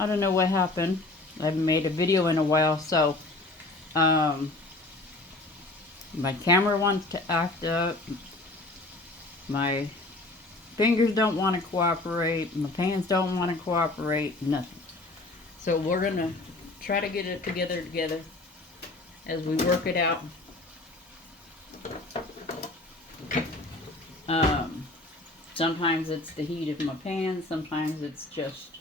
I don't know what happened. I haven't made a video in a while, so um, my camera wants to act up. My fingers don't want to cooperate. My pans don't want to cooperate. Nothing. So we're gonna try to get it together as we work it out. Um, Sometimes it's the heat of my pan. Sometimes it's just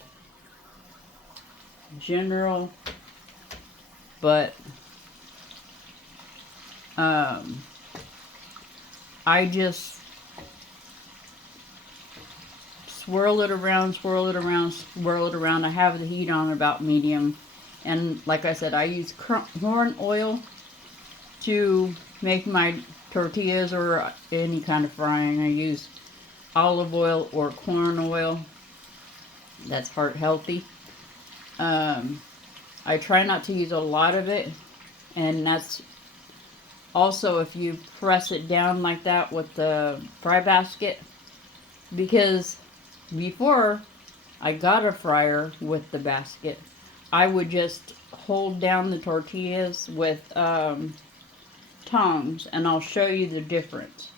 general. But I just swirl it around, swirl it around, swirl it around. I have the heat on about medium. And like I said, I use corn oil to make my tortillas or any kind of frying. I use olive oil or corn oil. That's heart healthy. I try not to use a lot of it. And that's also if you press it down like that with the fry basket. Because before I got a fryer with the basket, I would just hold down the tortillas with tongs, and I'll show you the difference.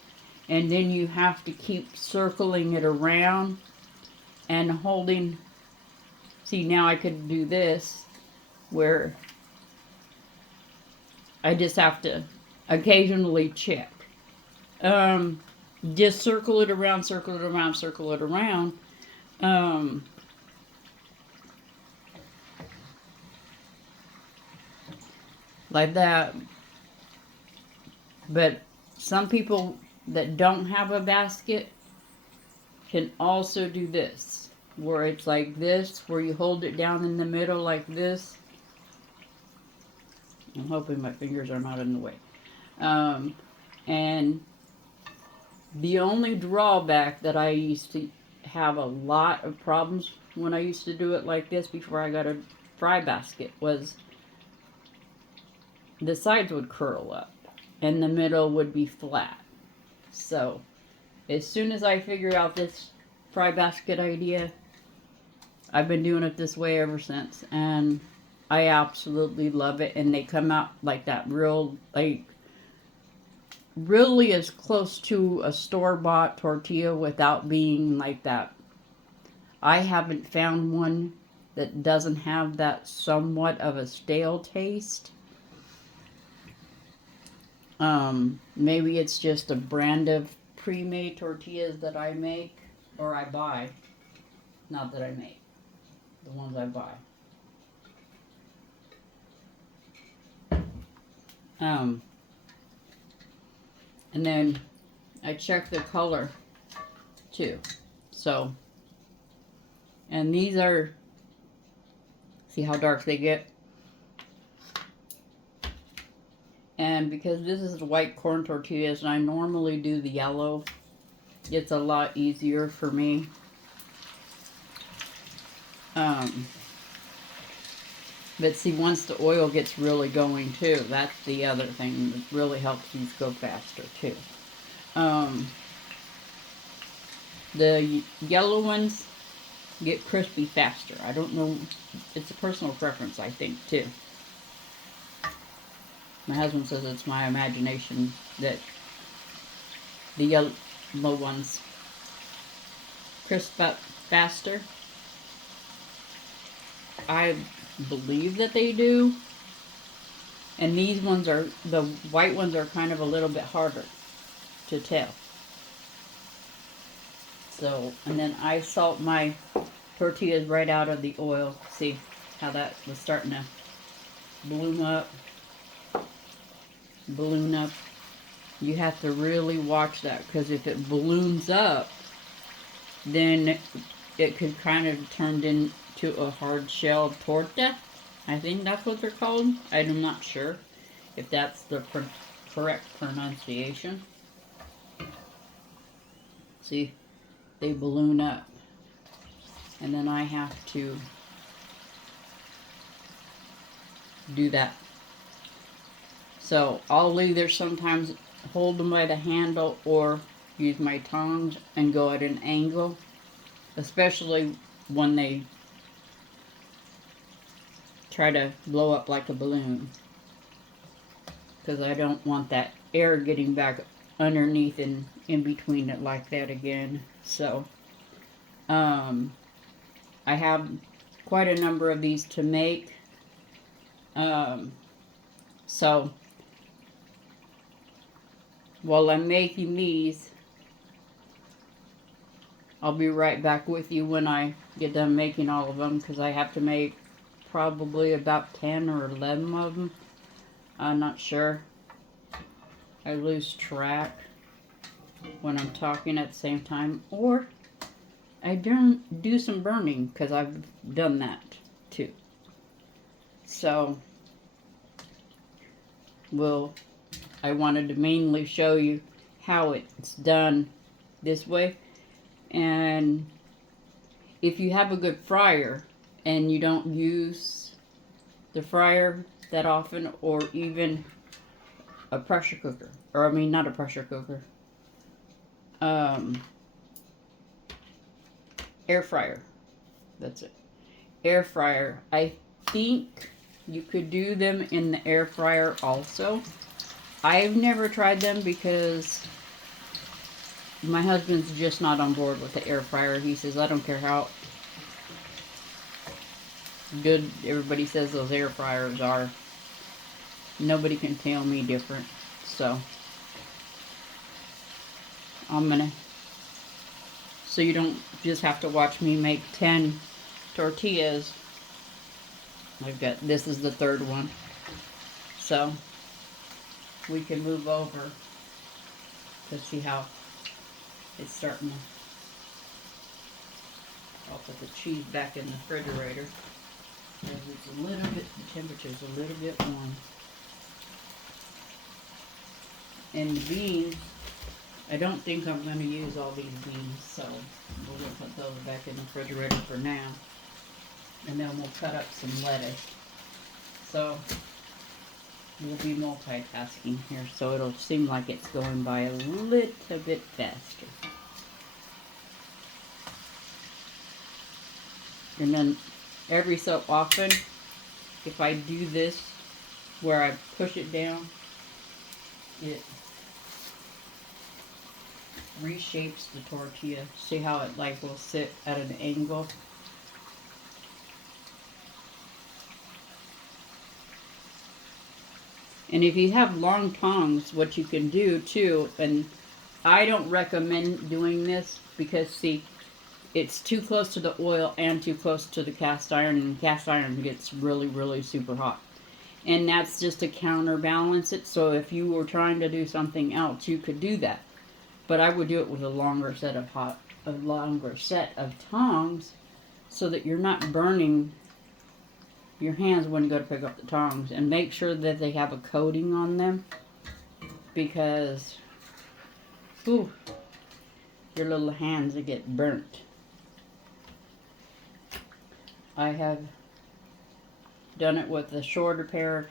And then you have to keep circling it around and holding. See, now I could do this where I just have to occasionally check. Just circle it around, circle it around, circle it around. Like that. But some people that don't have a basket can also do this, where it's like this, where you hold it down in the middle like this. I'm hoping my fingers are not in the way. And the only drawback that I used to have a lot of problems when I used to do it like this before I got a fry basket was the sides would curl up and the middle would be flat. So as soon as I figure out this fry basket idea, I've been doing it this way ever since, and I absolutely love it. And they come out like that, real, like really as close to a store-bought tortilla without being like that. I haven't found one that doesn't have that somewhat of a stale taste. Maybe it's just a brand of pre-made tortillas that I make or I buy. Not that I make. The ones I buy. And then I check the color too. So, and these are, see how dark they get? And because this is the white corn tortillas and I normally do the yellow, it's a lot easier for me. But see, once the oil gets really going too, that's the other thing that really helps these go faster too. The yellow ones get crispy faster. I don't know, it's a personal preference, I think, too. My husband says it's my imagination that the yellow ones crisp up faster. I believe that they do. And these ones are, the white ones are kind of a little bit harder to tell. So, and then I salt my tortillas right out of the oil. See how that was starting to balloon up. Balloon up. You have to really watch that, because if it balloons up, then it could kind of turn into a hard shell torta. I think that's what they're called. I'm not sure if that's the correct pronunciation. See, they balloon up. And then I have to do that. So I'll either sometimes hold them by the handle or use my tongs and go at an angle, especially when they try to blow up like a balloon, because I don't want that air getting back underneath and in between it like that again. So I have quite a number of these to make. So while I'm making these, I'll be right back with you when I get done making all of them, because I have to make probably about 10 or 11 of them. I'm not sure. I lose track when I'm talking at the same time, or I do some burning, because I've done that too. So I wanted to mainly show you how it's done this way. And if you have a good fryer and you don't use the fryer that often, or even a pressure cooker, or I mean not a pressure cooker, air fryer, that's it, air fryer. I think you could do them in the air fryer also. I've never tried them because my husband's just not on board with the air fryer. He says, I don't care how good everybody says those air fryers are. Nobody can tell me different. So so you don't just have to watch me make 10 tortillas. This is the third one. So we can move over to see how it's starting to. I'll put the cheese back in the refrigerator, because it's a little bit, the temperature's a little bit warm. And the beans, I don't think I'm going to use all these beans, so we're going to put those back in the refrigerator for now. And then we'll cut up some lettuce. So we'll be multitasking here, so it'll seem like it's going by a little bit faster. And then every so often, if I do this where I push it down, it reshapes the tortilla. See how it like will sit at an angle? And if you have long tongs, what you can do too, and I don't recommend doing this because see, it's too close to the oil and too close to the cast iron, and cast iron gets really, really super hot. And that's just to counterbalance it. So if you were trying to do something else, you could do that. But I would do it with a longer set of tongs, so that you're not burning your hands when you go to pick up the tongs. And make sure that they have a coating on them, because your little hands will get burnt. I have done it with a shorter pair of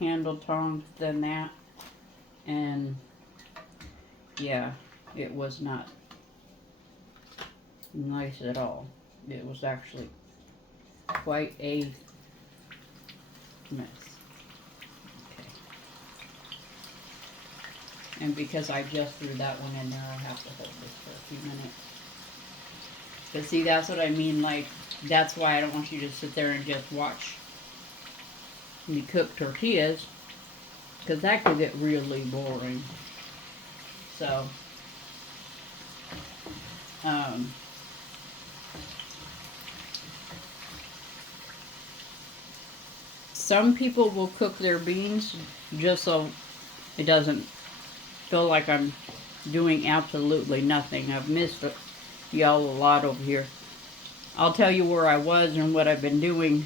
handled tongs than that, and yeah, it was not nice at all. It was actually quite a mess. Okay. And because I just threw that one in there, I have to hold this for a few minutes. But see, that's what I mean, like, that's why I don't want you to sit there and just watch me cook tortillas, because that could get really boring. So, some people will cook their beans just so it doesn't feel like I'm doing absolutely nothing. I've missed y'all a lot over here. I'll tell you where I was and what I've been doing.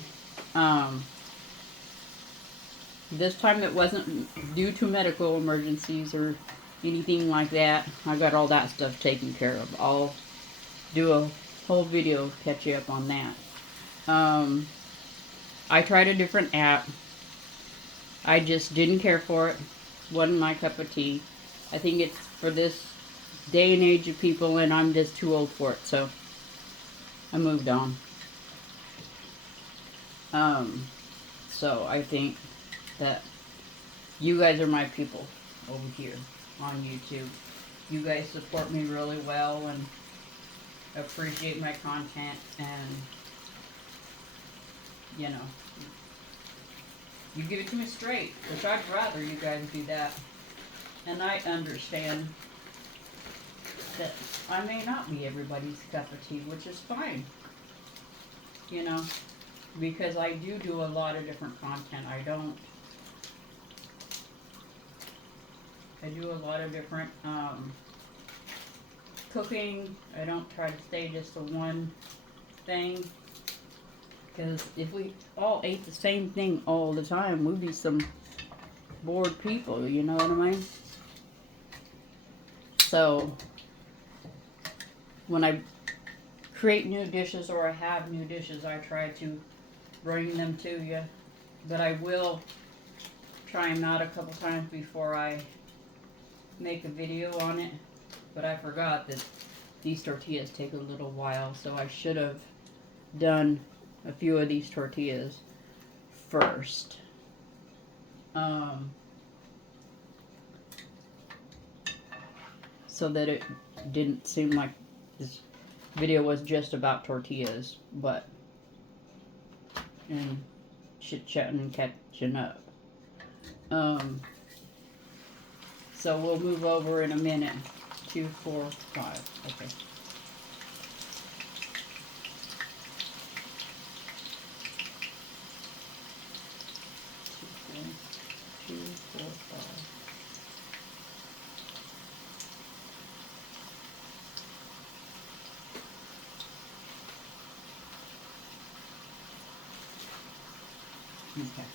This time it wasn't due to medical emergencies or anything like that. I got all that stuff taken care of. I'll do a whole video, catch you up on that. I tried a different app. I just didn't care for it. Wasn't my cup of tea. I think it's for this day and age of people, and I'm just too old for it, so I moved on. So I think that you guys are my people over here on YouTube. You guys support me really well and appreciate my content, and you know, you give it to me straight, which I'd rather you guys do that. And I understand that I may not be everybody's cup of tea, which is fine. You know, because I do a lot of different content. I do a lot of different cooking. I don't try to stay just to one thing. Because if we all ate the same thing all the time, we'd be some bored people, you know what I mean? So, when I create new dishes or I have new dishes, I try to bring them to you. But I will try them out a couple times before I make a video on it. But I forgot that these tortillas take a little while, so I should have done a few of these tortillas first. So that it didn't seem like this video was just about tortillas, but and chit-chatting and catching up. So we'll move over in a minute. 2, 4, 5. Okay. Two, four, five. Okay.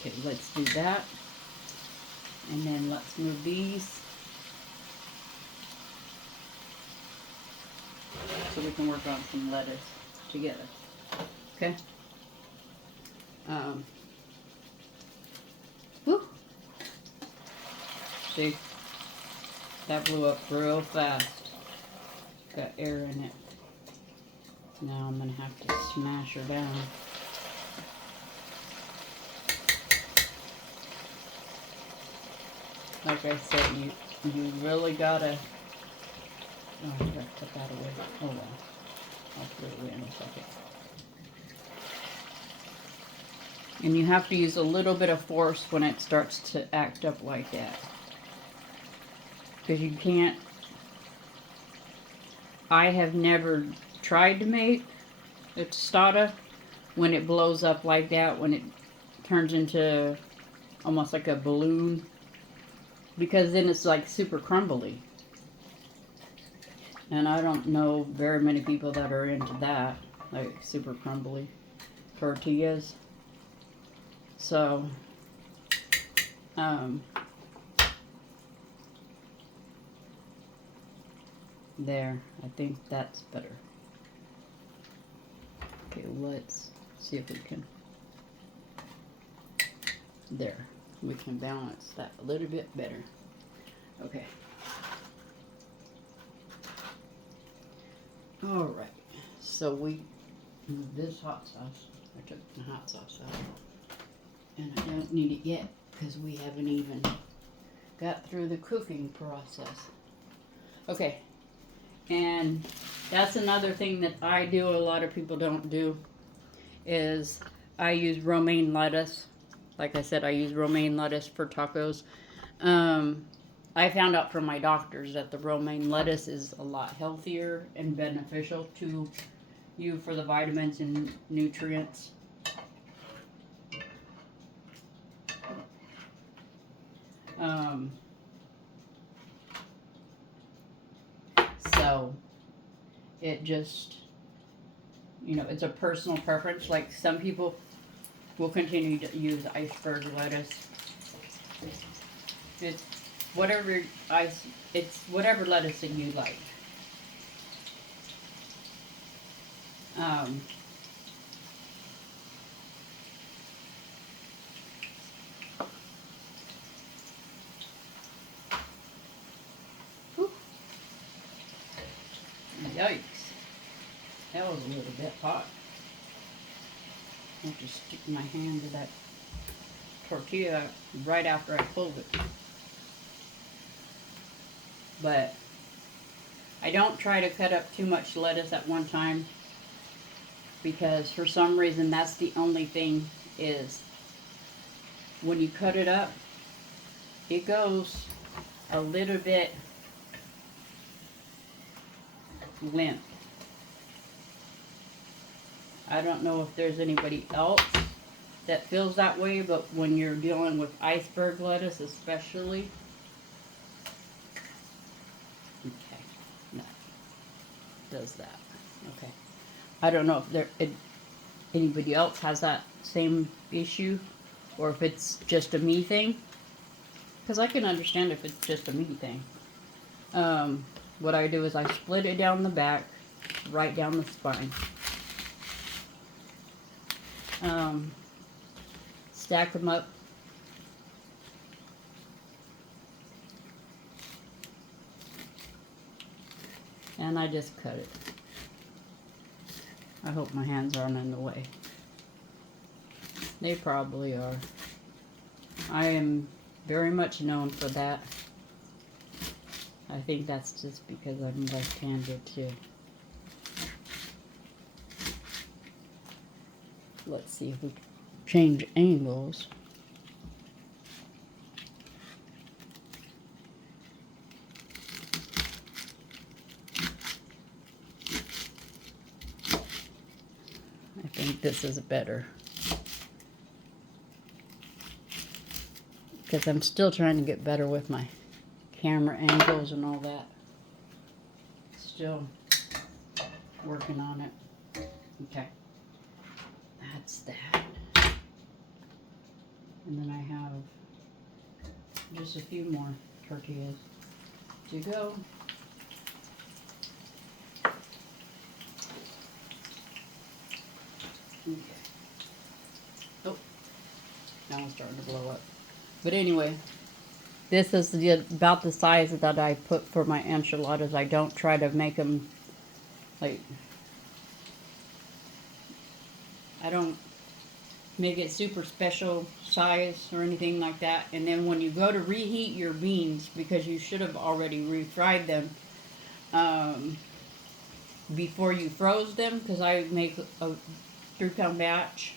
Okay, let's do that. And then let's move these so we can work on some lettuce together. Okay? Whew. See? That blew up real fast. Got air in it. Now I'm going to have to smash her down. Like I said, you really gotta... Oh, I gotta put that away. Oh well. I'll put it away in a second. And you have to use a little bit of force when it starts to act up like that. Because you can't... I have never tried to make a tostada when it blows up like that, when it turns into almost like a balloon. Because then it's like super crumbly. And I don't know very many people that are into that. Like super crumbly tortillas. So, there. I think that's better. Okay, let's see if we can... There. We can balance that a little bit better. Okay. Alright. So we move this hot sauce. I took the hot sauce out. And I don't need it yet because we haven't even got through the cooking process. Okay. And that's another thing that I do, a lot of people don't do, is I use romaine lettuce. Like I said, I use romaine lettuce for tacos. I found out from my doctors that the romaine lettuce is a lot healthier and beneficial to you for the vitamins and nutrients. So it just, you know, it's a personal preference. Like some people will continue to use iceberg lettuce. It's whatever whatever lettuce that you like. Whew. Yikes. That was a little bit hot. I just stick my hand to that tortilla right after I pulled it. But I don't try to cut up too much lettuce at one time, because for some reason that's the only thing is when you cut it up, it goes a little bit limp. I don't know if there's anybody else that feels that way, but when you're dealing with iceberg lettuce especially. Okay, no, does that. Okay. I don't know if anybody else has that same issue, or if it's just a me thing. Because I can understand if it's just a me thing. What I do is I split it down the back, right down the spine. Stack them up. And I just cut it. I hope my hands aren't in the way. They probably are. I am very much known for that. I think that's just because I'm left-handed too. Let's see if we can change angles. I think this is better. Because I'm still trying to get better with my camera angles and all that. Still working on it. Okay. That's that. And then I have just a few more tortillas to go. Okay. Oh, now it's starting to blow up. But anyway, this is about the size that I put for my enchiladas. I don't try to make them like, I don't make it super special size or anything like that. And then when you go to reheat your beans, because you should have already refried them before you froze them, because I make a 3-pound batch.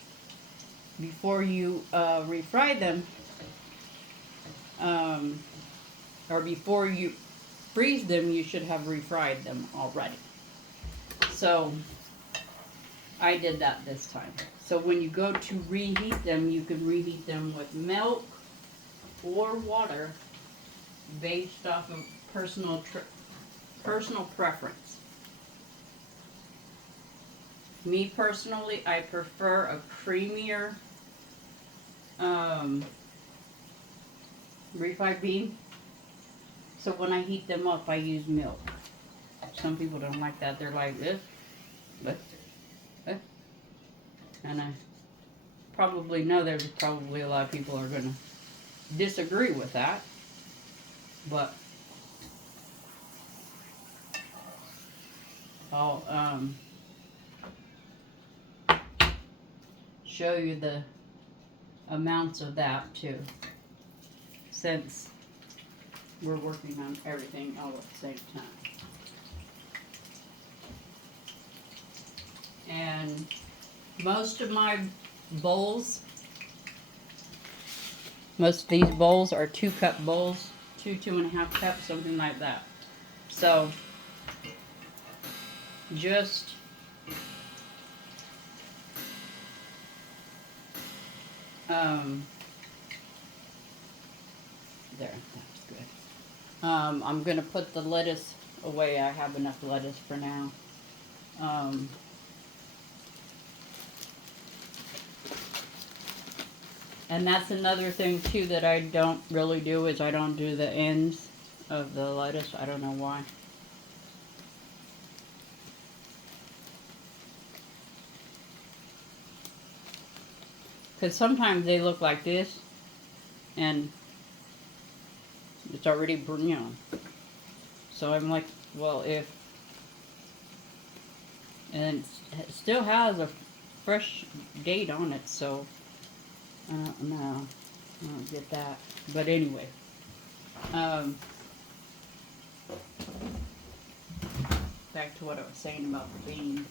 Before you refry them, or before you freeze them, you should have refried them already. So I did that this time. So when you go to reheat them, you can reheat them with milk or water based off of personal preference. Me personally, I prefer a creamier refried bean. So when I heat them up, I use milk. Some people don't like that. They're like this. And I probably know there's probably a lot of people are going to disagree with that. But I'll show you the amounts of that too, since we're working on everything all at the same time. And most of my bowls, most of these bowls are 2-cup bowls, 2.5 cups, something like that. So just there, that's good. I'm gonna put the lettuce away. I have enough lettuce for now. And that's another thing too that I don't really do, is I don't do the ends of the lettuce. I don't know why. Because sometimes they look like this and it's already brown. So I'm like, well, if, and it still has a fresh date on it, so I don't know. I don't get that. But anyway, back to what I was saying about the beans.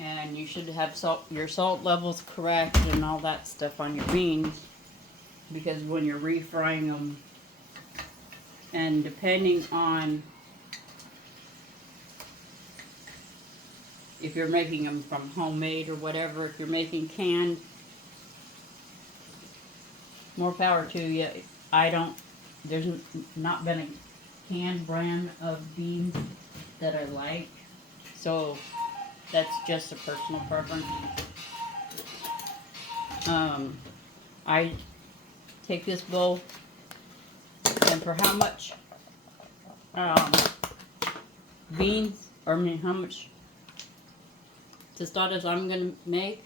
And you should have your salt levels correct and all that stuff on your beans, because when you're refrying them, and depending on if you're making them from homemade or whatever, if you're making canned, more power to you. There's not been a canned brand of beans that I like, so that's just a personal preference. I take this bowl, and for how much beans, or I mean how much tostadas I'm gonna make,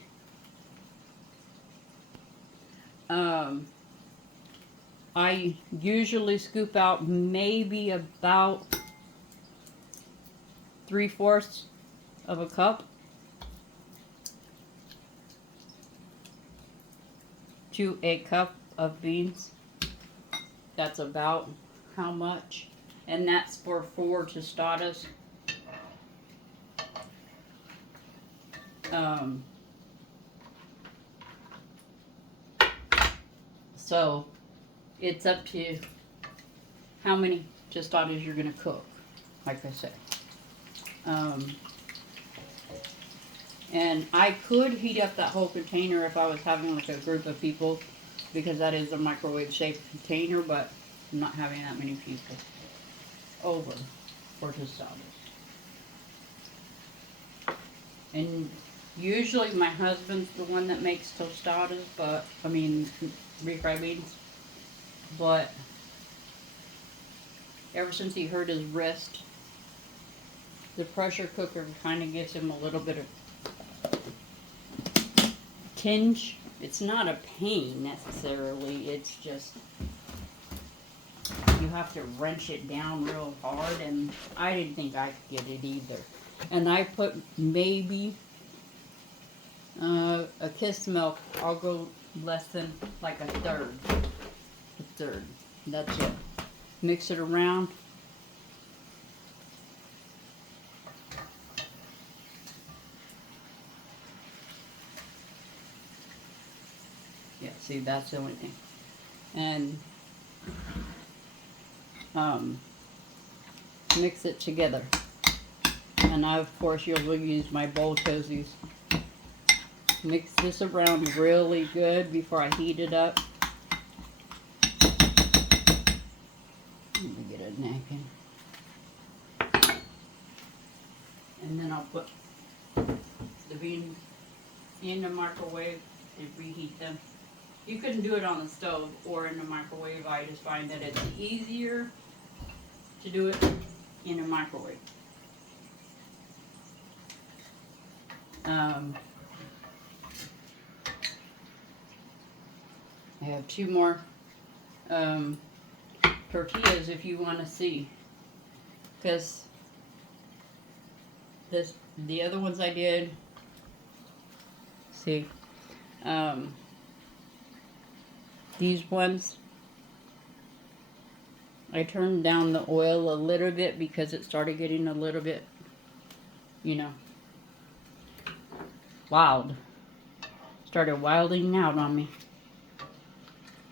I usually scoop out maybe about 3/4 of a cup to a cup of beans. That's about how much, and that's for 4 tostadas. So it's up to how many tostadas you're gonna cook, like I said. And I could heat up that whole container if I was having like a group of people, because that is a microwave safe container, but I'm not having that many people over for tostadas. And usually my husband's the one that makes tostadas, but I mean refried beans. But ever since he hurt his wrist, the pressure cooker kind of gives him a little bit of tinge. It's not a pain necessarily, it's just you have to wrench it down real hard, and I didn't think I could get it either. And I put maybe a kiss milk. I'll go less than like a third. That's it. Mix it around. Yeah, see, that's the only thing. And mix it together. And I, of course, you'll use my bowl toesies. Mix this around really good before I heat it up. Let me get a napkin. And then I'll put the beans in the microwave and reheat them. You couldn't do it on the stove or in the microwave. I just find that it's easier to do it in a microwave. I have 2 more tortillas if you want to see, because the other ones I did, see, these ones I turned down the oil a little bit because it started getting a little bit, you know, wild. Started wilding out on me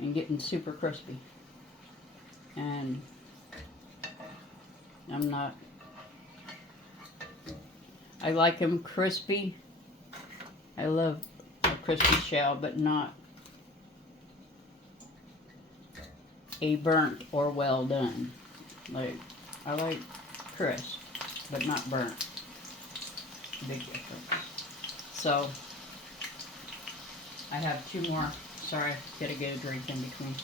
and getting super crispy. And I'm not, I like them crispy. I love a crispy shell, but not a burnt or well done. Like, I like crisp, but not burnt. Big difference. So, I have 2 more. Sorry, gotta get a drink in between.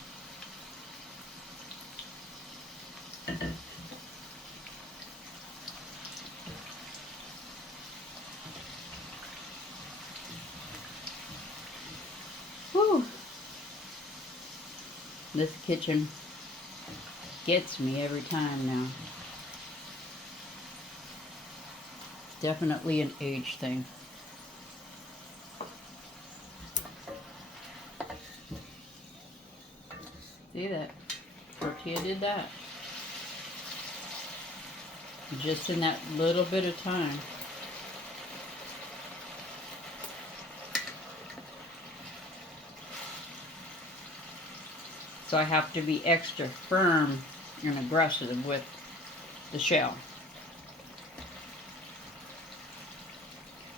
Whew. This kitchen gets me every time now. definitely an age thing. See that? Tortilla did that. Just in that little bit of time. So I have to be extra firm and aggressive with the shell.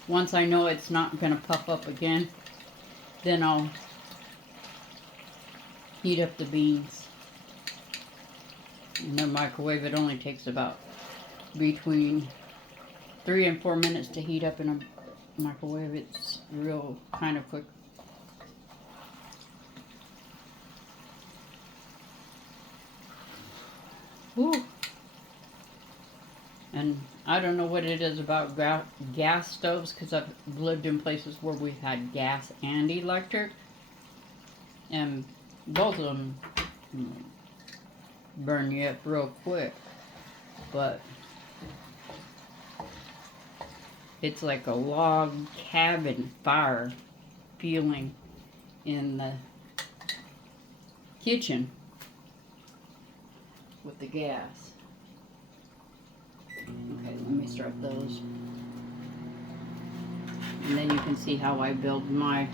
Once I know it's not going to puff up again, then I'll heat up the beans. In the microwave, it only takes about between 3 and 4 minutes to heat up in a microwave. It's real kind of quick. Whew. And I don't know what it is about gas stoves, because I've lived in places where we've had gas and electric, and both of them burn you up real quick. But it's like a log cabin fire feeling in the kitchen with the gas. Okay, let me start those. And then you can see how I build my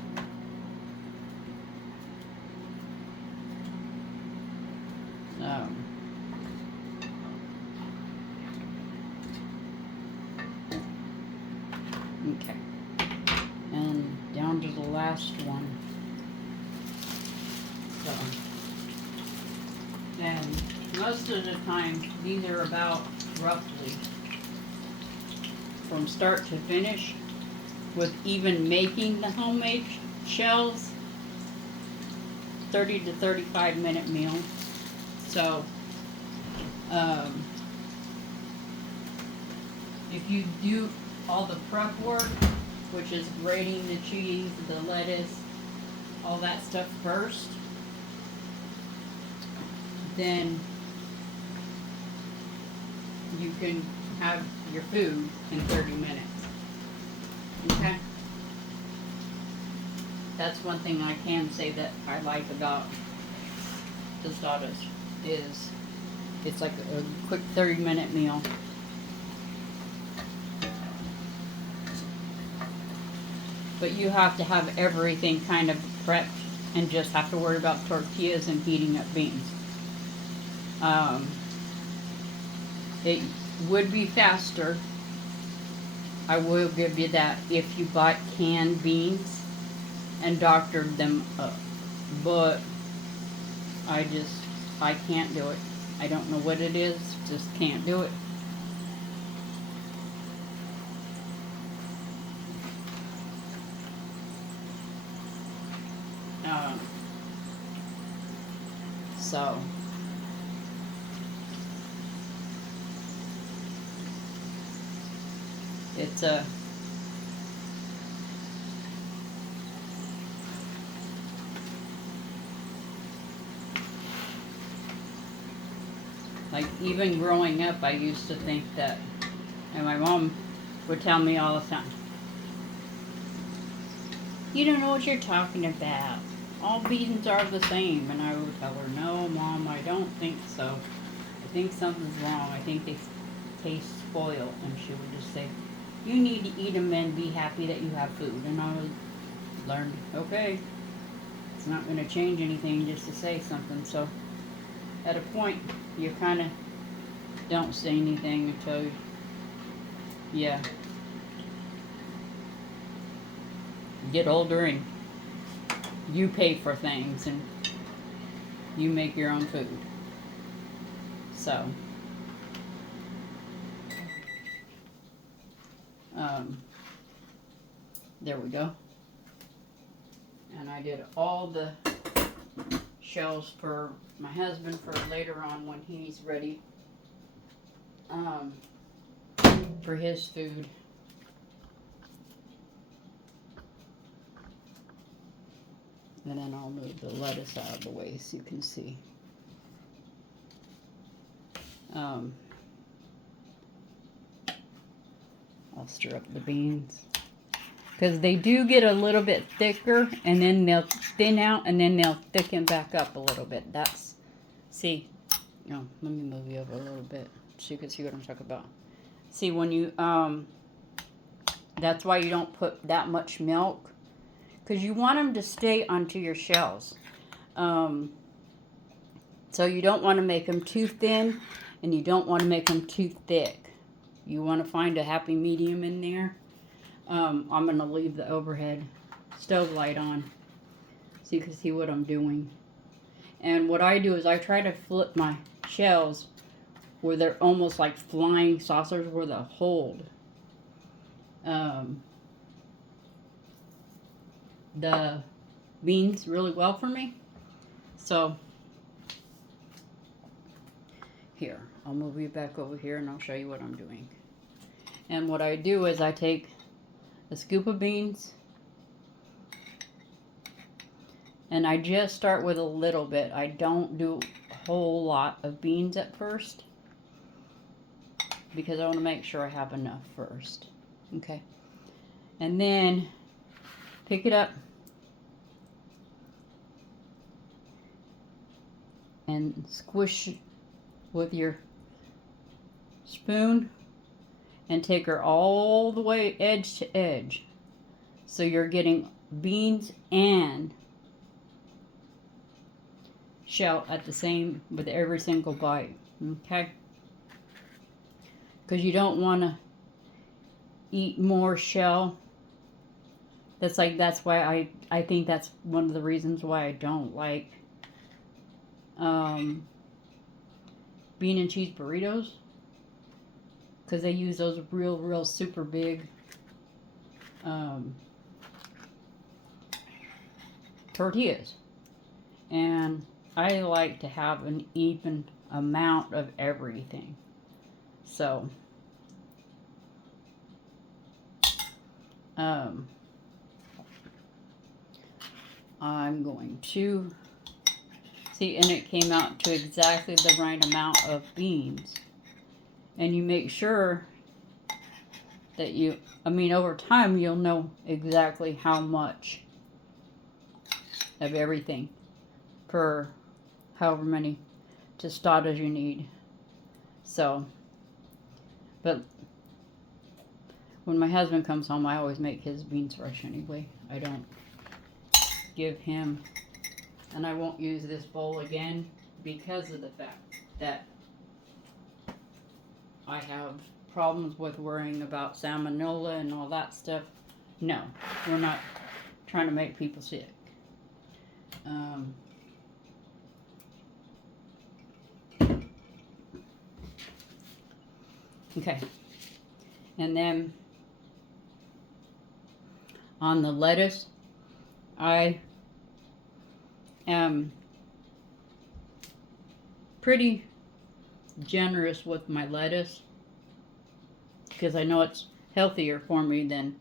okay. And down to the last one. So, and most of the time, these are about roughly from start to finish, with even making the homemade shells, 30 to 35 minute meal. So if you do all the prep work, which is grating the cheese, the lettuce, all that stuff first, then you can have your food in 30 minutes. Okay? That's one thing I can say that I like about tostadas, is it's like a quick 30-minute meal. But you have to have everything kind of prepped and just have to worry about tortillas and heating up beans. It would be faster, I will give you that, if you bought canned beans and doctored them up. But I can't do it. I don't know what it is, just can't do it. So it's like, even growing up, I used to think that, and my mom would tell me all the time, "You don't know what you're talking about. All beans are the same." And I would tell her, "No, Mom, I don't think so. I think something's wrong. I think they taste spoiled." And she would just say, "You need to eat them and be happy that you have food." And I would learn, okay, it's not going to change anything just to say something. So at a point, you kind of don't say anything until, yeah, get older and you pay for things and you make your own food. So there we go. And I did all the shells for my husband for later on when he's ready for his food. And then I'll move the lettuce out of the way so you can see. I'll stir up the beans. Because they do get a little bit thicker, and then they'll thin out, and then they'll thicken back up a little bit. That's, see, no, let me move you over a little bit so you can see what I'm talking about. See, when you, that's why you don't put that much milk, because you want them to stay onto your shells. So you don't want to make them too thin, and you don't want to make them too thick. You want to find a happy medium in there. I'm going to leave the overhead stove light on so you can see what I'm doing. And what I do is I try to flip my shells where they're almost like flying saucers where they'll hold the beans really well for me. So here, I'll move you back over here and I'll show you what I'm doing. And what I do is I take a scoop of beans and I just start with a little bit. I don't do a whole lot of beans at first because I want to make sure I have enough first. Okay. And then pick it up and squish with your spoon and take her all the way edge to edge. So you're getting beans and shell at the same with every single bite. Okay? Because you don't want to eat more shell. That's why I think that's one of the reasons why I don't like bean and cheese burritos, because they use those real super big tortillas, and I like to have an even amount of everything. So I'm going to see, and it came out to exactly the right amount of beans. And you make sure that over time you'll know exactly how much of everything per however many tostadas you need. So, but when my husband comes home, I always make his beans fresh anyway. I don't give him, and I won't use this bowl again because of the fact that I have problems with worrying about salmonella and all that stuff. No, we're not trying to make people sick. Okay, and then on the lettuce, I am pretty generous with my lettuce because I know it's healthier for me than,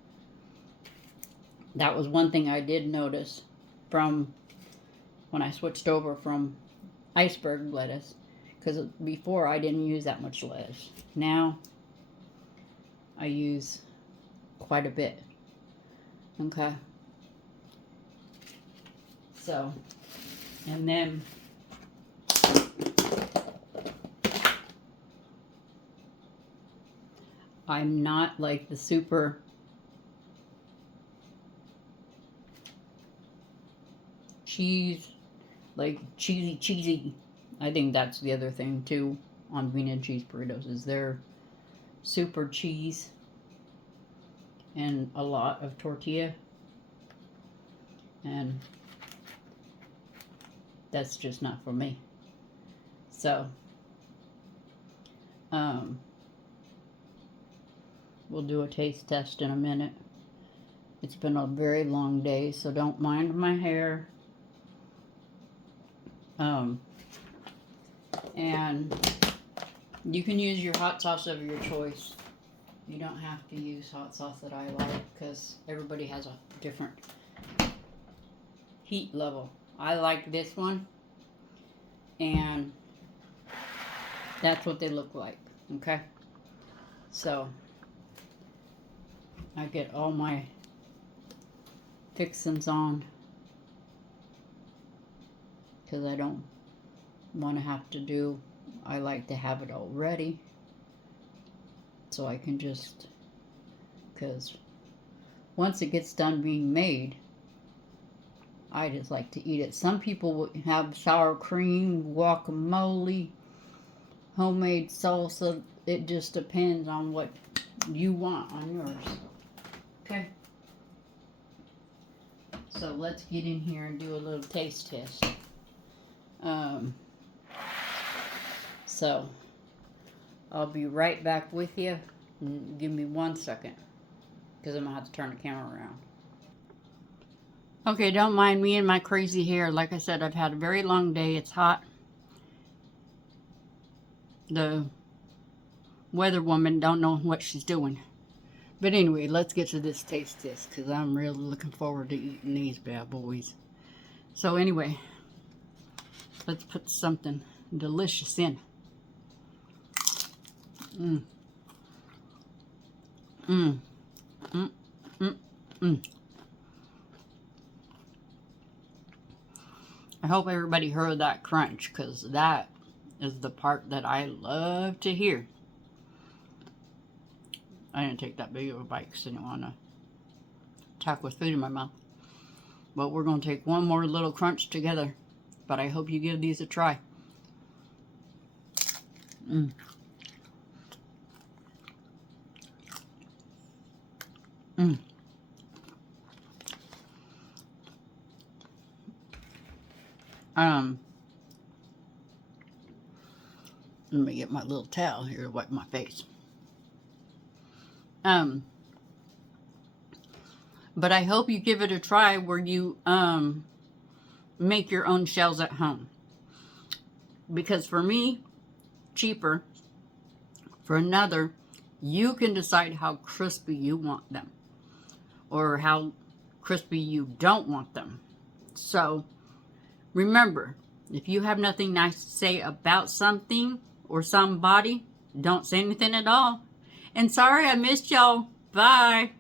that was one thing I did notice from when I switched over from iceberg lettuce, because before I didn't use that much lettuce. Now I use quite a bit. Okay, so, and then I'm not like the super cheese, like cheesy. I think that's the other thing too on bean and cheese burritos, is they're super cheese and a lot of tortilla, and that's just not for me. So we'll do a taste test in a minute. It's been a very long day, so don't mind my hair. And you can use your hot sauce of your choice. You don't have to use hot sauce that I like, because everybody has a different heat level. I like this one, and that's what they look like. Okay, so I get all my fixings on because I don't want to have to do, I like to have it all ready so I can just, because once it gets done being made, I just like to eat it. Some people would have sour cream, guacamole, homemade salsa. It just depends on what you want on yours. Okay. So let's get in here and do a little taste test. So I'll be right back with you. Give me 1 second, because I'm gonna have to turn the camera around. Okay, don't mind me and my crazy hair. Like I said, I've had a very long day. It's hot. The weather woman don't know what she's doing. But anyway, let's get to this taste test, because I'm really looking forward to eating these bad boys. So anyway, let's put something delicious in. Mmm. Mmm. Mmm. Mmm. Mmm. I hope everybody heard that crunch, because that is the part that I love to hear. I didn't take that big of a bite because I didn't want to attack with food in my mouth. But we're going to take one more little crunch together. But I hope you give these a try. Mmm. Mmm. Let me get my little towel here to wipe my face. But I hope you give it a try where you make your own shells at home. Because for me, cheaper. For another, you can decide how crispy you want them, or how crispy you don't want them. So remember, if you have nothing nice to say about something or somebody, don't say anything at all. And sorry I missed y'all. Bye.